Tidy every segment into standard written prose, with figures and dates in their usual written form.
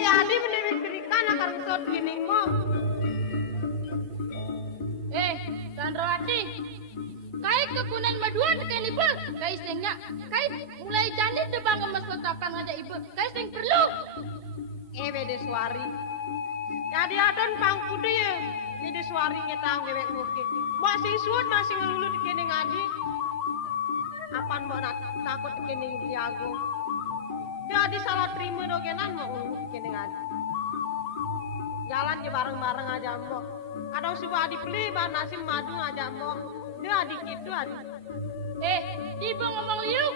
Tiadi menewi berikan akan sot gini mo. Chandrawati, kai kepunan maduan kan ibu, kai sengnya, kai mulai jani tebang ngemes kapan ngajak ibu, kai seng perlu. Bedeswari. Jadi adon pangkude ya, Bedeswari ngetang gewek mukit. Masih suut masih ngelulu dikene ngadi. Apaan mau takut dikene diago. Jadi salah terima dogenan mau ngelulu dikene ngadi. Jalan je bareng-bareng aja mbok. Kadang suka dibeli bahan nasi madu aja mbok. Dia adik itu adik. Ibu ngomong liu,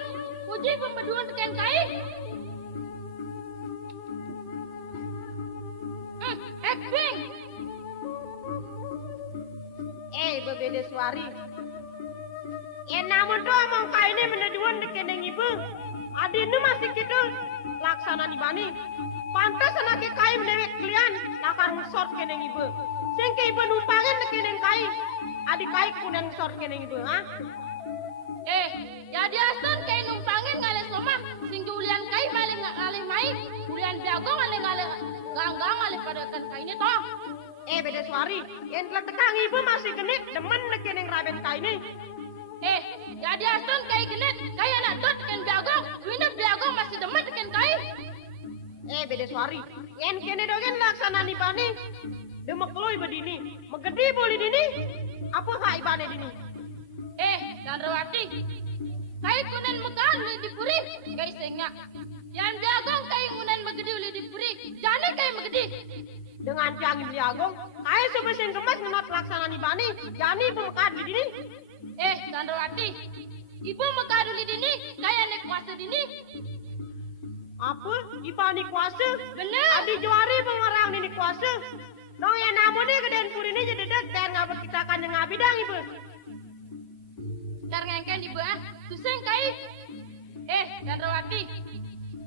puji pembeduan tekan kai. Ekbing. Bedeswari. Namun doa mau kai ini meneduan dekeneng ibu. Adi ini masih gitu laksana nih bani. Pantas anak kai menewek kalian lakar sort keneng ibu. Sing ke ibu numpangin dekeneng kai. Adik kai kunang sort keneng ibu, ha? Jadi asan kai numpangin ngale somah. Sing julian kai maling ngale mai. Julian jago ngale ganggang ngale pada kan kai ini toh. Bedeswari, yang telah tekang ibu masih genit demen dekeneng raben kai ini. Jadi asan kai genit, kai anak tot kan jago. Wina jago masih demen dekan kai. Bedeswari, yang kene dogen laksana nih bani. Demek lo ibu dini, megedi boleh dini. Apa kak ibane dini? Chandrawati, kai kunen mekan uli dipuri, kai sengnya. Yang jago kai kunen megedi uli dipuri, jani kai megedi. Dengan jangan diagung, kai sebesin kemas menot laksana nih bani. Jani pemekad di dini. Chandrawati, ibu mekan uli dini, kai anek kuasa dini. Apa? Ipani kuasa? Bener. Adi juari pengarang ini kuasa. No ya namun deh kedan puri ini jadi dan ngapa kita akan ngabidang ibu. Ngengken ibu suseng kai. Chandrawati,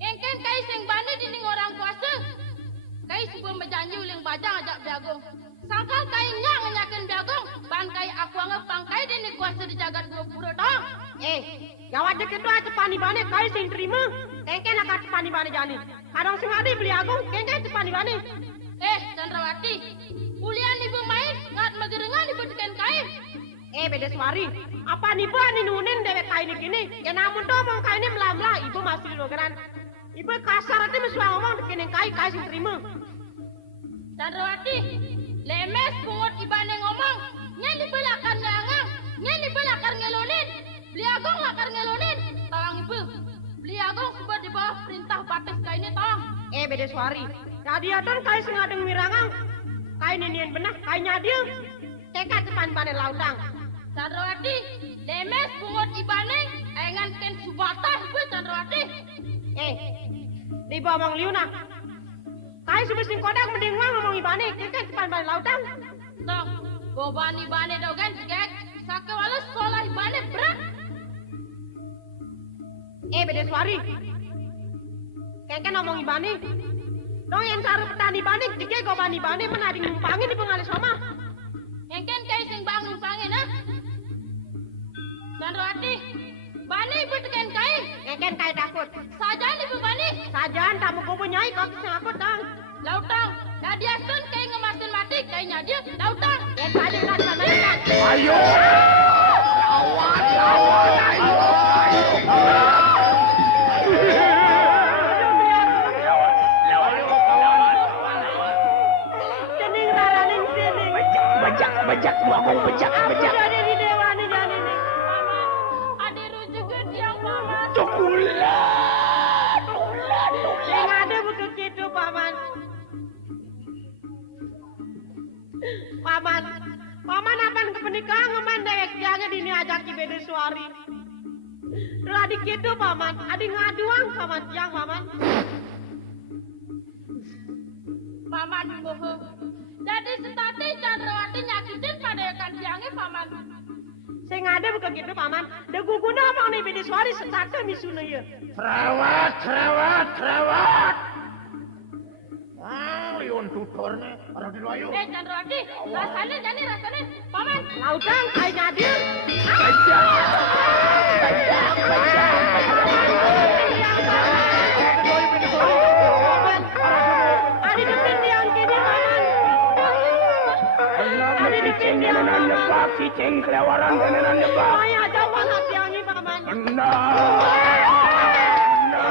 ngengken kai seng bani dini orang kuasa. Kai sebelum berjanji uling bajang ajak biagong. Sangkal kai nyak ngenyakin biagong. Ban kai aku anggap pangkai dini kuasa di jagat dua pura dong. Gawat deket tu aja pani bani kai sing terima. Kengken akan pani bani jani. Kadang sing adi beli agung, kengken pani bani. Chandrawati, ulian ibu main ngat magerengan ibu tekan kai. Bedeswari, apa nih bu ani nunen dewek kai ini gini? Ya namun tuh mau kai ini melamla, ibu masih di logeran. Ibu kasar hati mesua ngomong dekening kai sing terima. Chandrawati, lemes pungut ibane ngomong. Nyen ibu lakar ngangang, nyen ibu lakar ngelonin. Beli agung lakar ngelonin. Tolong ibu, beli agung sebab di bawah perintah batas kai ini tolong. Bedeswari, jadi adon kai sing adeng mirangang. Kai ninian benah, kai nyadil. Tekat depan panen lautang. Chandrawati, lemes pungut ibane, engan ken subata ibu Chandrawati. Di bawah liuna. Kai sebesing kodak mending ngomong ibane, tekat depan panen lautang. Tong, boban ibane dogen kek, sake walau sekolah ibane berat. Bedeswari. Kengken ngomong ibane. Dong yang cara petani banik, jika kau bani bani menadi ngumpangin di pengalis sama. Engken kai sing bang ngumpangin Chandrawati, bani ibu tekan kai. Engken kai takut. Sajaan ibu bani. Sajaan tamu kau punyai kau sing aku tang. Lautang, jadi asun kai ngemasin mati kai nyadia lautang. Tadi kan sana. Ayo, lawan, ayo. Bejak, mau bejak. Jadi di dewa nih jadi nih. Ada rujuk tiang paman. Tukulan. Yang ada buku gitu paman. Paman apaan kepenikahan ngeman dewek jangan dini ajak di Bedeswari. Terus adik gitu paman, adik ngaduang paman tiang paman. Paman boho. Jadi setati Chandrawati nyakitin pada ikan tiangnya paman. Saya ngade bukan gitu paman. Da guguna mau nih Bedeswari setata misuna ya. Terawat. Liun tuturnya, ada di layu. Chandrawati, rasanya paman. Lautang kai nyadil. Bejak. di depan dia Cicing paman. Pak, cicing kelewaran kenenan Pak. Maya jauh tiangi paman. Benar.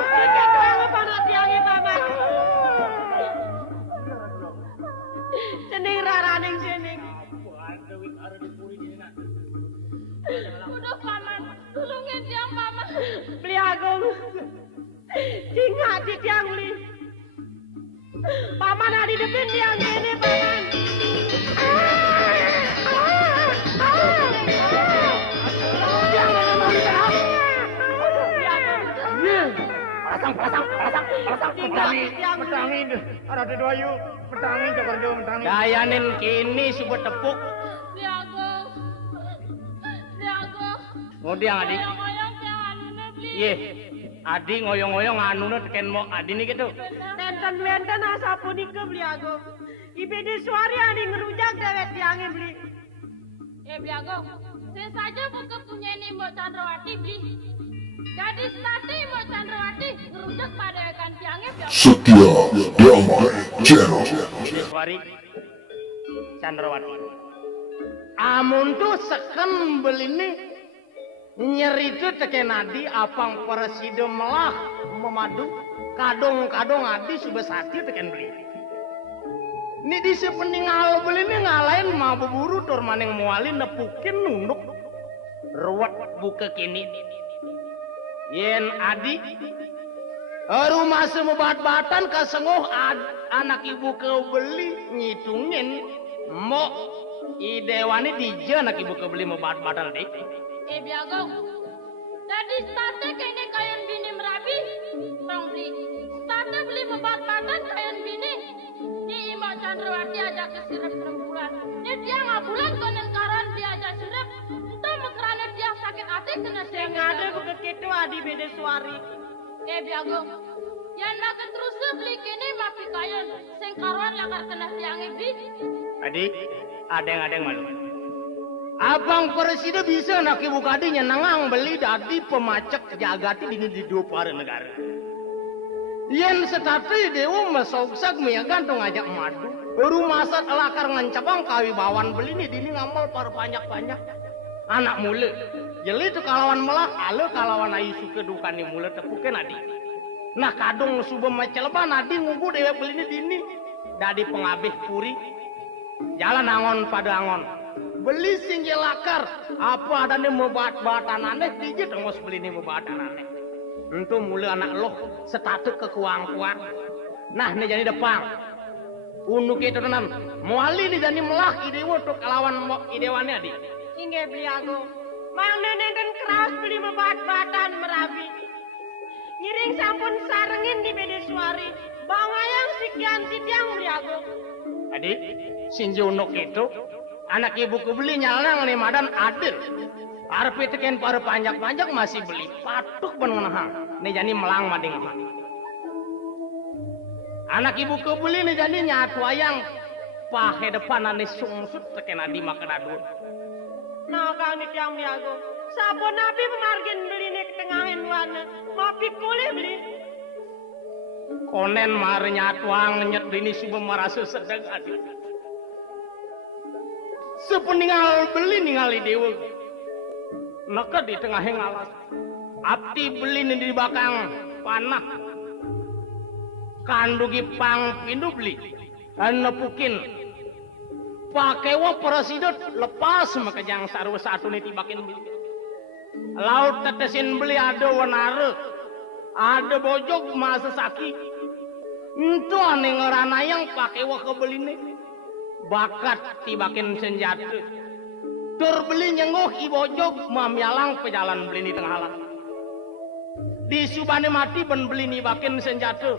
Tiket doang panah tiangi paman. Cening raraning cening. Udah paman, tolongin dia paman. Beli agung. Tinggal di tiang li. Paman ada di depan tiang ini paman. Pasang. Petangin. Ada di doayu. Petangin, coba dong, petangin. Dayanin kini subuh tepuk. Diago. Ngodiang adik. Ngoyong-ngoyong tiang anuna beli. Ye, adi ngoyong-ngoyong anuna teken mo adi nih gitu. Nenten asapunika beli agung. Ibede suari ani ngerujak dewet tiangnya beli. Biago, saya saja bukan punya ini Mbak Chandrawati beli. Gadis tadi Mbak Chandrawati ngerujak pada ikan tiangnya Biago. Setia Damai Channel. Suari Chandrawati. Amun tuh seken beli nih nyeri tuh teken adi apang presiden melah memadu kadong-kadong adi subesati teken beli. Ini di sepeninggal beli nih ngalahin mah beburu tur maning muali nepukin nunduk ruwet buka kini. Yen adi rumah semebat-batan kasenguh anak ibu kebeli ngitungin mo idewani dija anak ibu kebeli mebat-batan deh. Biago, gadis tadi kayaknya kayan bini merabi. Bang beli, tadi beli mebat-batan kayan bini. Ni Mbak Chandrawati ajak ke sirap perempuan. Ni dia ngabulan konen karan dia ajak sirap. Entah mekerana dia sakit hati kena Yang ada buka ketu adi bede suari. Biago, yang nak terus beli kini mapi kayan. Sing karuan lakar kena tiang beli. Adik, adeng malu. Abang presiden bisa nak ibu kadinya nangang beli dadi pemacek jagati di dua para negara. Yen setati dewa masoksak mia gantung ajak madu. Rumah sat lakar ngancabang kawi bawan beli nih dini ngamal par banyak-banyak. Anak mule. Jeli tu kalawan melah, ale kalawan ayu suka dukani mule tepuken adi. Nah kadung subuh maceleban adi ngubu dewa beli nih dini. Dadi pengabih puri. Jalan angon pada angon. Beli singgil lakar. Apa adanya mebat-batan aneh dijit ngos beli nih mebat aneh. Entu mulai anak loh setatu ke kuang-kuang. Nah ini jadi depan. Unuk itu tenan. Muali ini jadi melah idewa untuk kelawan idewannya di. Inge beli agung. Mang nenen keras beli mebat-batan merabi. Ngiring sampun sarengin di bede suari. Bang ayang sekian tiang beli agung. Adik, sinji unuk itu anak ibu beli nyalang nih madan adil. Arep teken para panjak-panjak masih beli patuk benunahang. Nih jadi melang mading. Anak ibu kebeli nih jadi nyatu ayang pahe depan ane sungsut teken adi makan adun. Nah kang di tiang beli agung. Sabun nabi pemargin beli nih ketengahin wana. Mapi kule beli. Konen mare nyatu ang nyet dini subuh merasa sedang adi. Sepeninggal beli ningali dewa. Naka di tengah ngalas. Abdi beli di bakang panah. Kandugi pang pindu beli. Nepukin. Pakewa presiden lepas makajang sarwa satu nih tibakin beli. Laut tetesin beli ada wanare. Ada bojok masa sakit. Itu aneh ngerana yang pakewa kebeli nih. Bakat tibakin senjata. Tur beli nyenguh ibojog mamyalang pejalan beli di tengah halang. Di subane mati ben beli ni bakin senjata.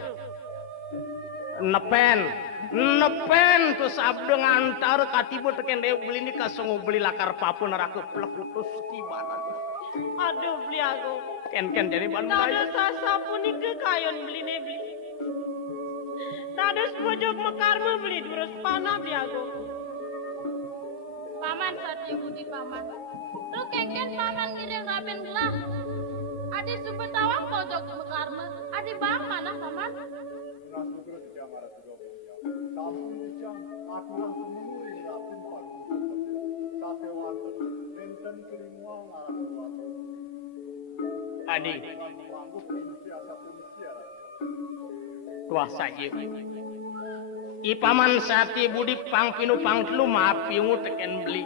Nepen tuh sabdo ngantar katibu teken dew beli ni kasongo beli lakar papun neraka plekutus tibanan. Aduh beli agung. Ken jadi bandai. Tades sasapun ike kayon beli nih beli. Tades bojog mekar beli terus panah beli agung. Paman sati budi paman. Lu kengken paman ngiring raben gelah. Adi subet tawang pojok mekarma. Adi bang mana paman? Kamu dijang, aku langsung mengulir, Adi. Tuah saja. Ipaman sati budi pangpinu pangtelu maapiungu teken beli.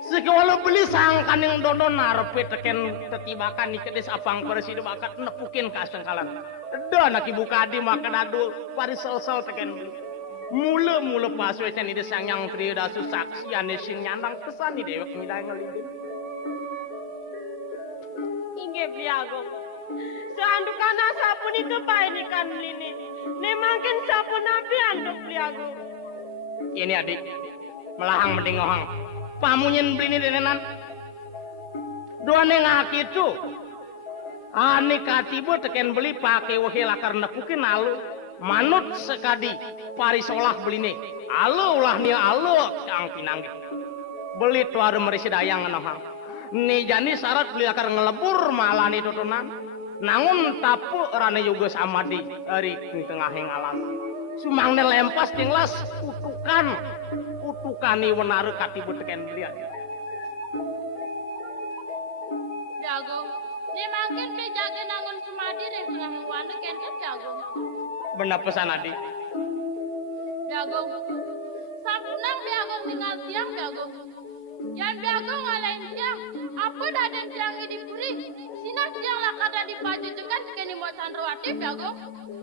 Sekawala beli sangkan yang dono narpe teken tetibakan ikedes apang presiden bakat nepukin kasengkalan. Dan nak ibu kadi makan adul pari sel-sel teken beli. Mula paswe can ide sangyang trio dasu saksi ane sing nyandang kesan di dewek midai ngelidin. Inge biago. Seandukan sapun itu painikan lini. Nemakin sapun nabi anduk biago. Ini adik melahang mendengohang. Pamunyen beli ni denenan. Dua nengak itu. Ani katibu teken beli pakai wahil akar nepukin alu. Manut sekadi parisolah beli ni. Alu ulah ni alu yang pinanggit. Beli tuar merisi dayang nohang. Ni jani syarat beli akar ngelebur malah ni tutunan. Nangun tapu rane juga sama di dari tengah yang alam. Sumang lempas tinglas utukan ni wenaru katibu teken belian. Jago, ni makin bejaga nangun semadi deh tengah wandu kencan jago. Benar pesan adik. Jago, sampunang jago tinggal tiang jago. Yang jago ngalahin tiang, apa dadan tiang ini puri? Sina tiang lah kada dipaju dengan sekini mau Chandrawati jago.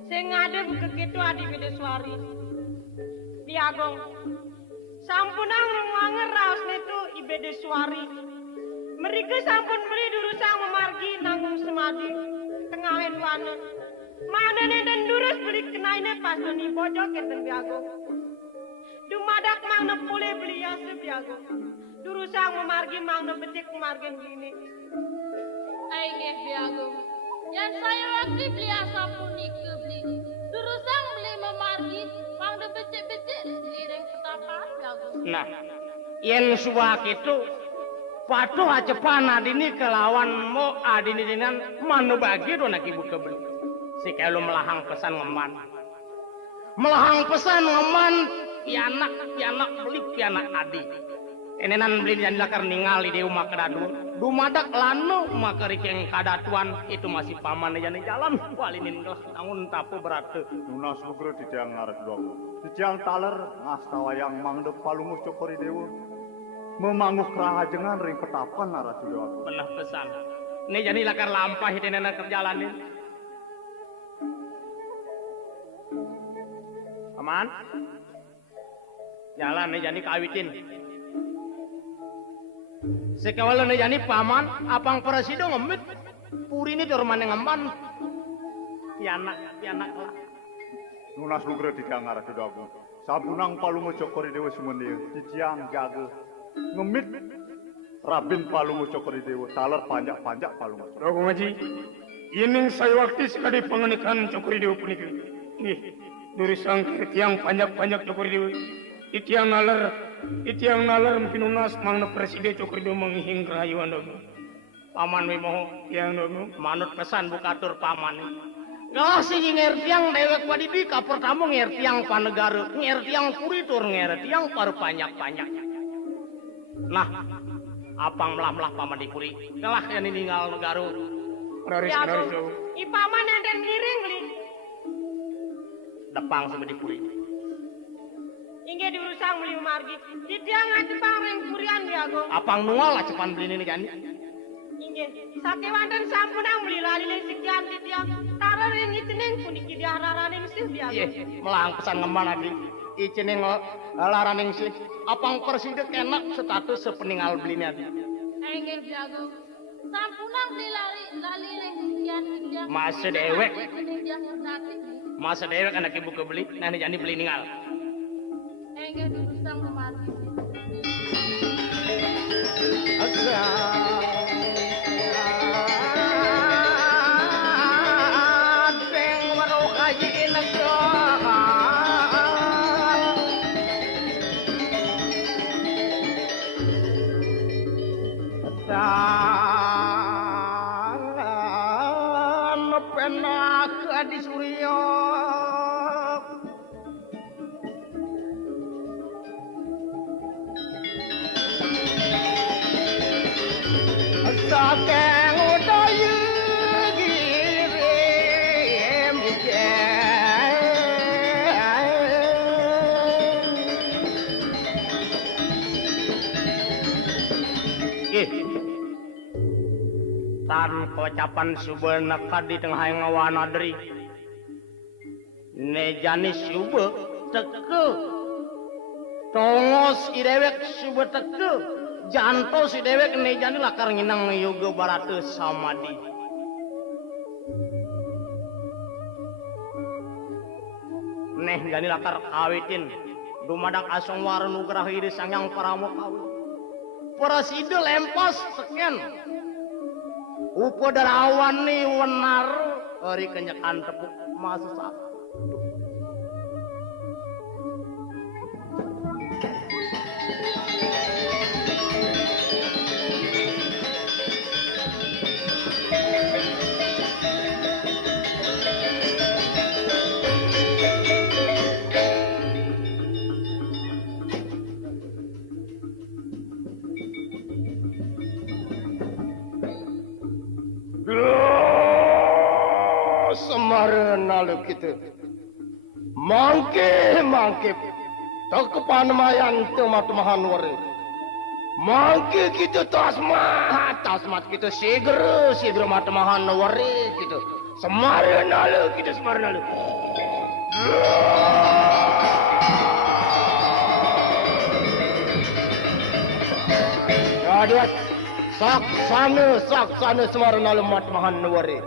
Sing ada begitu adi Bideswari. Biagong. Sampunang ngwanger raos netu Ibedeswari. Mereka sampun beli durusang memargi nanggung semadi. Tengawen wana. Mana dan durus beli kenainnya pas doni bojok enten biagong. Dumadak mang nepule beli yase biagong. Durusang memargi mang nebecik memargin gini. Aingeh biagong. Yang saya waktu beli asapun ike beli. Durusang beli memargi, mang de becek-becek lireng ketapaan jago. Nah, yen subak itu patuh acepan adini kelawan mo adini dinan manu bagi do nak ibu kebeli. Si kalau melahang pesan ngeman. Melahang pesan ngeman pianak beli pianak adi. Enenan beli dan lakar ningali di rumah kedadu. Dumadak lanu makari keng kadatuan itu masih paman jane jalan walinin gelah namun tapu berat. Nunas lugro ditiang ngaret dua. Ditiang taler ngastawayang mangde palungus cokori dewa. Memanguh rahajengan ring petapan naras dewa. Benar pesan. Ini jadi lakar lampah itu nenek kerjalanin. Aman? Jalan nih jadi kawitin. Sekawala nih jadi paman, apang presiden ngemit. Puri ini dorman yang ngeman. Pianak lah. Nunas lugro ditiang ngaret dua. Sabunang palungus cokori dewa semuanya. Ditiang jago. Ngemit. Rabin palungus cokori dewa. Taler panjak palungus. Ragu ngaji. Ini saya waktu sekali pengenikan cokori dewa pun itu. Nih. Durusang tiang panjak cokori dewa. Itiang nalar pinunas mangna presiden cokori dewa menghing kerayuan dogo. Paman wimoho Tiang dogo. manut pesan bukatur paman. Gak sih ngertiang dewek wadibi kapur tamu ngertiang panegara, ngertiang puritur ngertiang paru panyak. Nah, apang melah paman di puri. Kelah yang ninggal negara. Naris Biagong. dogo. Ipaman enten ngiring li. Depang sama di puri. Inge durusang beli memargi. Ditiang acepang ring kurian biagong. Apang nual lah cepan beli ini kan. Inge, sakewandan sampunang beli lali ning sekian titiang. Tarar ring iteneng puniki dihararaning sih Iya, biagong. melang pesan ngeman lagi. Iceneng laraning sih. Apang presiden enak status sepeninggal beli ini. Aingeh jago. Sampunang beli lali leng sekian. Masa dewek. Dia nanti. Masa dewek anak ibu kebeli, nanti jadi beli ninggal. Aingeh durusang memargi. Di Surya sakeng udayu Tanpa ucapan subenaka di tengah yang ngawanadri. Nejani sube teke. Tongos idewek sube teke. Janto si dewek nejani lakar nginang yoga barate samadi. Neh jani lakar kawitin. Dumadak asong waran nugrah iri sangyang paramo kawin. Paraside lempas seken. Upo darawan ni wenar. Eri kenyakan tepuk masa saat. Semarenalu kita mangke tekepan mayan temat mahanwari mangke kita tasmat kita segera mat mahanwari kita semarenalu Aduh saksana semarenalu mat mahanwari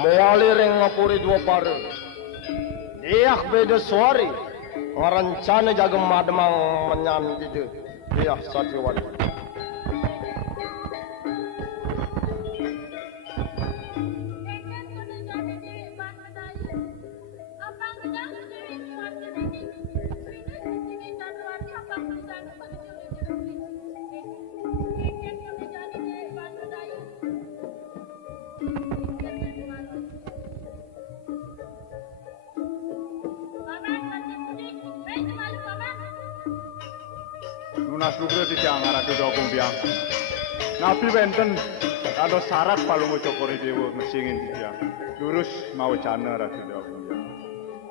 Mualireng ngapuri dua paru. Diak beda suari. Ngarancana jaga mademang menyan gitu. Diak satiwan. Nunas lugre ti angara tu dogong biang. Napi benten ada syarat palungo cokori dewa mesingin ti biang. Lurus mau cana ratu dogong biang.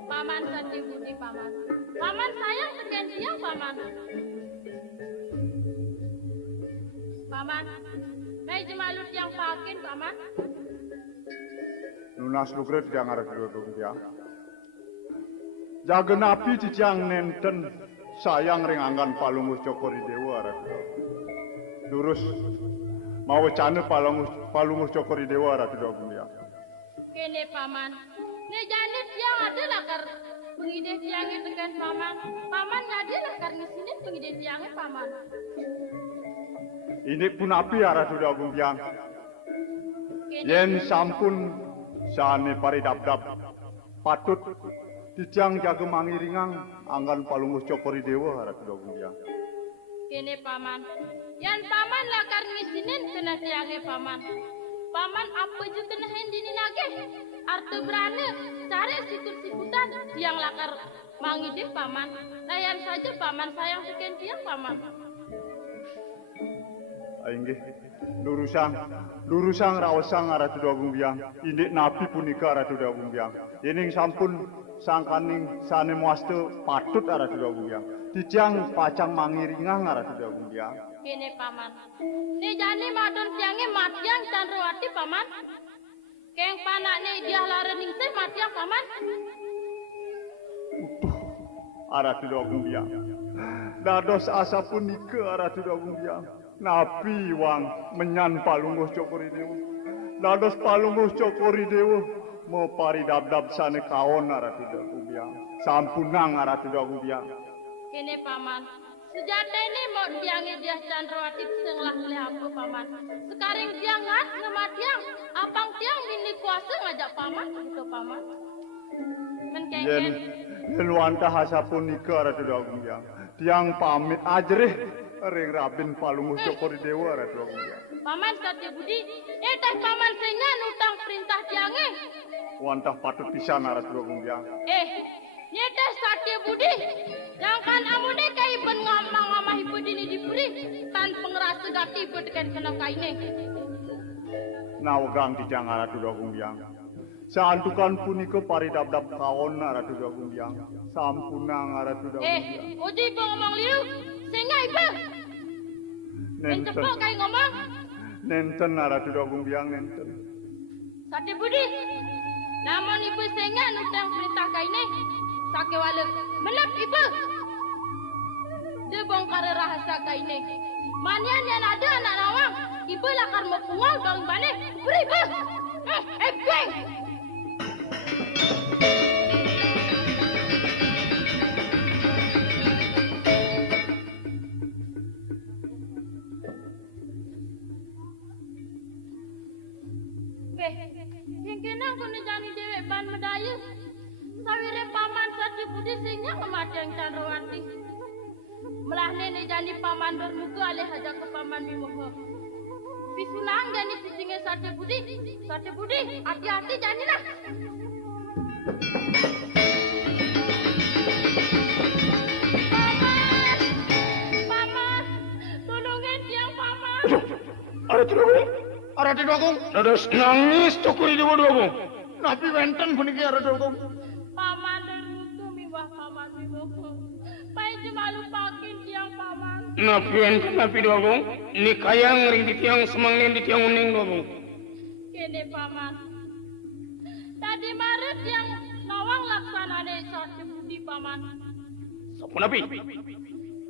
Paman Sandi Budi paman. Paman sayang sekian dia paman. paman. May jemalut yang pakin paman. Nunas lugre tidak ngarep duduk ya. Jaga napi ciciang nenten sayang ringanggan palungus cokori dewa arep. Durus mau cane palungus cokori dewa arep duduk ya. Kene paman. Ne janet yang ada lakar pengide tiangnya tekan paman. Paman ngade lakar ngisinin pengide tiangnya paman. Ini pun api arep duduk ya. Yen sampun sane pari dap-dap patut dijang jaga mangiringang anggan palungus cokori dewa harap dogungya. Kene paman, yan paman lakar ngisinin kena tiangnya paman. Paman apa je kena hendini nage? Arte berane cari sikut-sikutan tiang lakar mangide paman. Layan saja paman sayang sekian tiang paman. Aingge lurusang rawasang arah dogong biang. Ini napi punika arah dogong biang. Ini sampun sangkaning sane muaste patut arah dogong biang. Dijang pacang mangiringang arah dogong biang. Kene paman. Ni jani madon tiangnya matiang Chandrawati paman. Keng panak ni dia lara ningsih matiang paman. Arah dogong biang. Dados asa punika arah dogong biang. Napi wang menyan palungus cokori dewa. Dados palungus cokori dewa. Mau pari dab-dab sane kaon arah tidak kubiang. Sampunang arah tidak kubiang. Kene paman. Sejata ini mau tiangnya dia Chandrawati senglah oleh apa paman. Sekarang tiang ngat ngematiang. Apang tiang bini kuasa ngajak paman gitu paman. Menkengken. Yen wantah asa punika arah tidak kubiang. Tiang pamit ajrih. Ring rabin palungus cokori dewa arah tidak kubiang. Paman Satya Budi, teh paman sengan utang perintah tiangnya. Wantah patut pisan arah tidak kubiang. Nyeteh Satya Budi, jangan amune kai ben ngamang-ngamah ibu dini diberi tan pengerasa gati berdekan kena kaine. Nawagang dijang arah tidak kubiang. Santukan punika pari dab-dab kaon arah tidak kubiang. Sampunang arah tidak kubiang. Uji ibu ngomong liu, sengai ibu. Mencepok kai ngomong. Nenten arah tidak kubiang nenten. Satya Budi, namun ibu sengan utang perintah kaine. Sakewala, menap ibu. Dia bongkar rahasia kaine. Manian yang ada anak nawang, ibu lakar mepungol bang bane. Beri ibu. Geng. Yang kenang kena jani dewek ban medaya. Sawire paman Satya Budi sehingga kematian Chandrawati. Melah nenek jani paman bermuka alih aja ke paman Bimoho. Bisunang jani pisingnya Satya Budi. Satya Budi, hati-hati jani lah. Paman, tolongin tiang paman. Ada tidak? Arah dogong. Dados nangis cokori dewa dogong. Napi wenten puniki arah dogong. Paman bermuka miwah paman Bimoho. Pai cuma lupakin tiang paman. Napi dogong. Ni kayang ring di tiang semangin di tiang uning dogong. Kene paman. Tadi Maret yang nawang laksanane Satya Budi paman. Sampun api.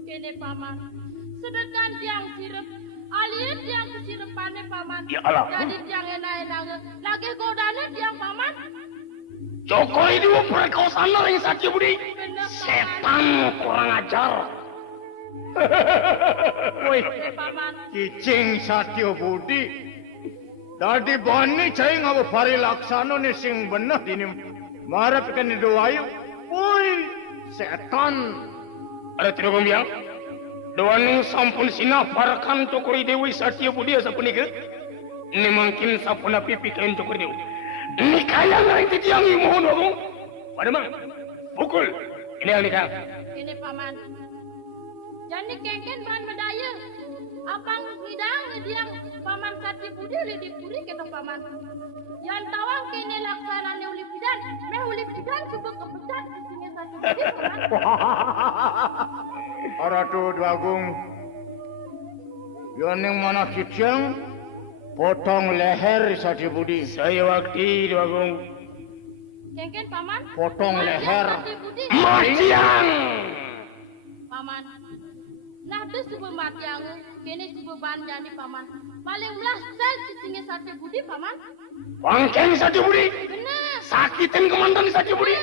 Kene paman. Sedangkan tiang sirep. Alien tiang kesirepane paman. Ya Allah. Jadi tiang enak-enak. Lagi godane tiang paman. Cokori dewa perkosaan ring Satya Budi. Bener Setan kurang ajar. Woi, paman. cicing Satya Budi. Tadi bani cai ngabu pari laksana ni sing bener dini marap kan doayu. Woi, setan. Ada tidak biang? Doaning sampun sina parakan cokori dewi Satya Budi asa punika. Ini mungkin sapuna pipi kain cokori dewi. Ini kaya nang titiang imo dogong. Pada mang. Pukul. Ini yang nikah. Kene paman. Jadi kengken ban medaya. Apang ngidang ngediang paman Satya Budi oleh dipuri kita paman. Yang tawang kene laksanane uli pidan. Meh uli pidan coba kepecat isinya Satya Budi paman. Arah tu dwagung Yang mana Cicing potong leher Sati Budi. Saya waktu Agung. Kengken paman. Potong leher. Matiang. Paman. Nah tu subuh matiang. Kini subuh banjani paman. Paling melas sel cicingnya Sati Budi paman. Bangkeng Sati Budi. Benar. Sakitin komandan Sati Budi.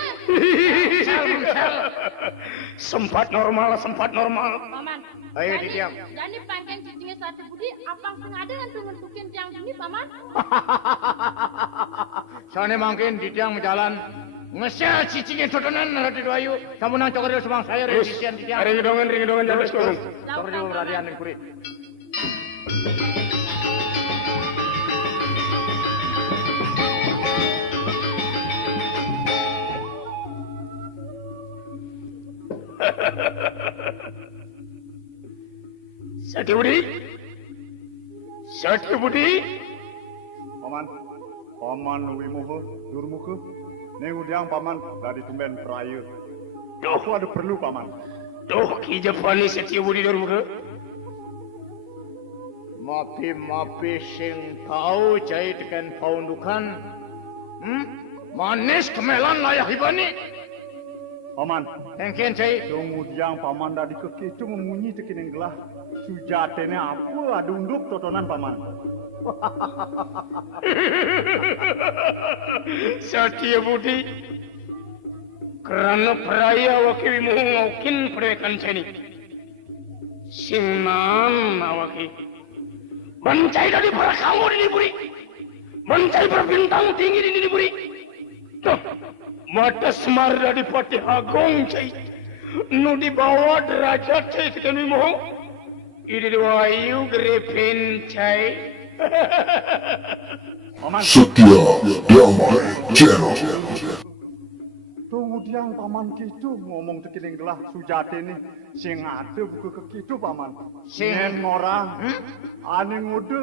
Sempat normal. Paman. Ayo ditiam. Jadi pangkeng cicingnya Sati Budi. Apang sengaja ngentukin tiang ini paman. Sana mungkin ditiang jalan. Ngesel cicingnya totonan Rati Doayu. Kamu nang cokor semang saya resisian ditiang. Ring dongan jalan sekarang. Cokor di radian yang kuri. Sati Budi. Paman Wimoho, Durmuka. Nih udiang paman dari tumben peraya. Aku ada perlu paman. Duh, Ki Japani Sati Budi Durmuka. Mapi sing tahu cai tekan paundukan. Manis kemelan layak hibani. Paman, Engken cai. kemudian paman dari kekecu memunyi tekin gelah. Sujatene apa ada unduk totonan paman. Satya Budi. Kerana peraya wakil mungkin perekan sini. Singnan awaki. Bancai dari para kamu di Budi. Bancai berbintang tinggi di Budi. Tuh, mata semar dari Patih Agung cai. Nu di bawah derajat cai kita ni mohon. Ini Doayu Grepin cai. Paman, Satya Damai Channel. kemudian paman kitu ngomong tekin gelah sujatene sing ada buku kekitu paman. Sing orang, ane ngode.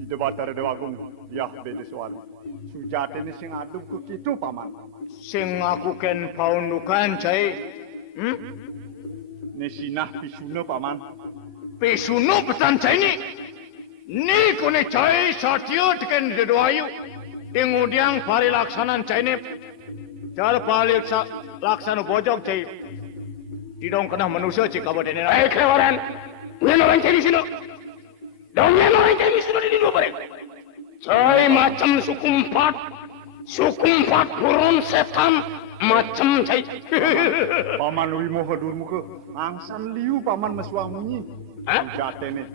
Di debat dari Dewa Agung, ya beda suara. Sujatene sing ada buku kekitu paman. Sing aku ken paundukan cai. Nesinah pisuna paman. Pesuno pesan cai ni. Ni kone cai Satya tekan Doayu. Kemudian pari laksanan cai ni. Cara pari laksana bojok cai. Tidak kena manusia cik kabar ini. Kelewaran. Nyen orang cai di sini. Dong nyen orang cai di sini di dua bareng. Cai macam sukumpat burun setan macam cai. Paman Wimoho Durmuka, angsan liu paman mesuang munyi. Sujatene.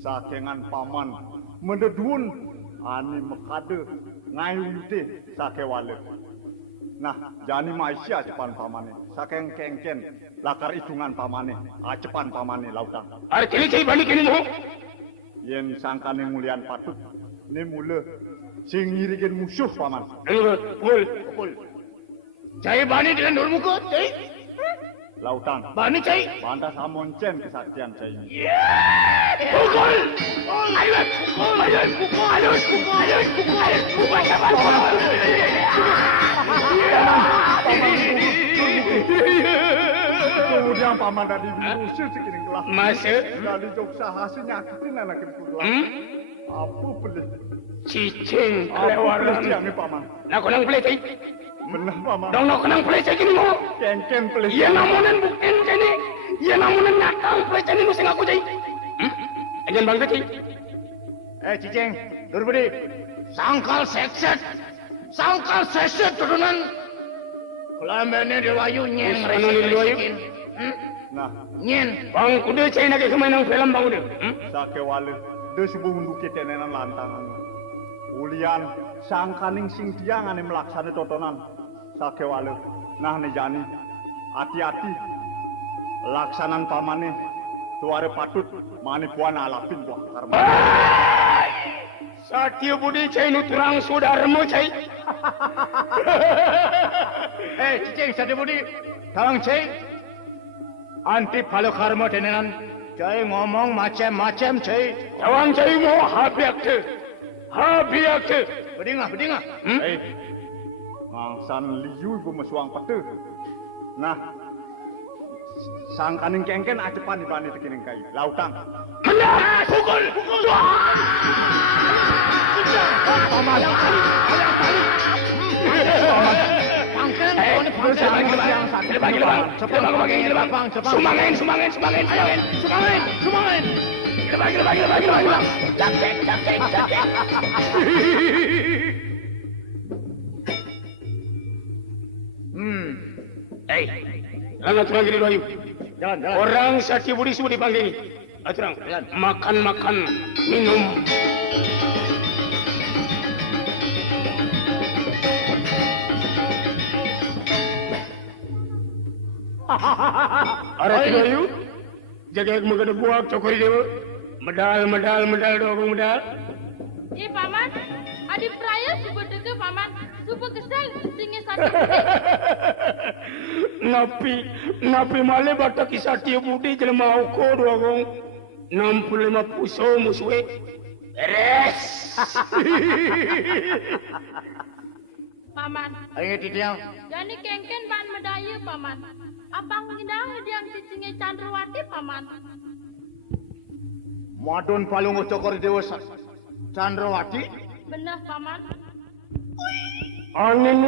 Sakengan paman mendedun ane mekade ngayu yute sakewale. Nah, jani maisya cepan pamane. Sakeng kengken lakar hitungan pamane. Cepan pamane lautan. Artinya cai balik ini mohon. Yen sangkane mulian patut. Ne mule sing ngirigen musuh paman. Pukul. Cai bani dengan Durmuka, cai. Lautan. Bani cai. Banta samoncen kesaktian cai. Pukul. Ayo. Kemudian paman tadi musuh sekining gelah. Masuk. Dari joksa hasil nyakitin anak itu gelah. Apa boleh? Cicing Apa boleh kelewaran. siang ni paman? Nak kenang pelai cai. Benar paman. Dong nak kenang pelai cai kini mohon. Kengken boleh. Ia namunan buktiin cai ni. Ia namunan nyakang pelai cai ni nusing aku cai. Ajan bangga cai. Cicing, Durbudi. Sangkal seset turunan. Kelambene Dewayu nyen Anu ni Dewayu? Nah, Nyen. Bang kuda cai nak kemainang film bang kuda. sakewale de sebuah unduke tenenan lantangan. Ulian sangkaning sing tiang ane melaksana totonan. Sakewale. Nah ne jani. Hati-hati. Laksanan pamane tuare patut mani puan alapin buah karma. Satya Budi cai nu turang saudarmu cai. Cicing Satya Budi. Tolong cai. Anti palo karma tenenan. Cai ngomong macam-macam cai. Jawang cai mo habiak tu. Bedingah. Ngangsan liu ibu mesuang pete. Nah, Sangkaning kengken acepan ibane tekening kai. Lautang. Menang! Pukul! Paman. Sumbangin! Gelebak. Capek. Hei, langat turang gini doayu. Jalan. Orang Sati Budi sudah dipanggil. Aturang, makan, minum. Arah doayu. Jaga magana buak cokori dewa. Medal doang medal. Eh paman, adi praya subuh dege paman, subuh kesel singe satu. Napi male batak Sati Budi jelema uko doang. 65 puso musuhe. Beres. Paman, Ayo titiang. jadi kengken ban medaya paman. Abang ngidang diam cicinge Chandrawati paman. Madon palungo cokor dewa Chandrawati. Bener paman. Angin